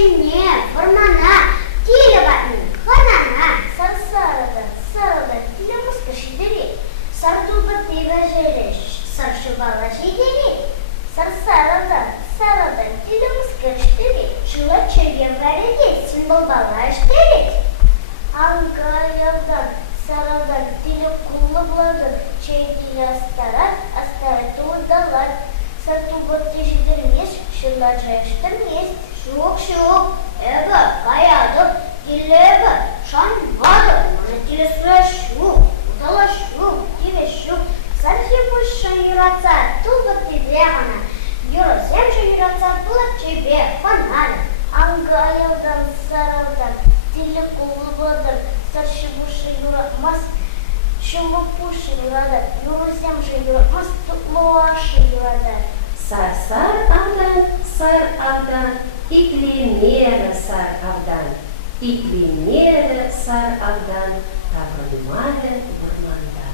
Шине, формана, тилебатны, ханана. Сарыдан, тіліміз кішідері. Сардуба тевежері, саршыбала жедері. Сарыдан, тіліміз кішідері. Жылы чөген бәріде, символ бала іштері. Аңғайылдан, сарыдан, тілі құлы бұладыр. Чейді астары туырдалар. Сартуба тежедірмеш, жылы жайыштырмес. Шук, эго, каядып, келебі, шан бады, мұны телесурашу, ұталашу, тевешу. Сархипушын юратса, тұлбы тебе ғана, юрасемші юратса, бұлап тебе фонарь. Аңғайылдан, сарыдан, тілі құлы бұладыр. Саршыбушы юратмас, шылыпушы юрадар. Юрасемші юратмас, тұтлуашы юрадар. Сар авдан, иклемері сар авдан, тағылмады бұрманда.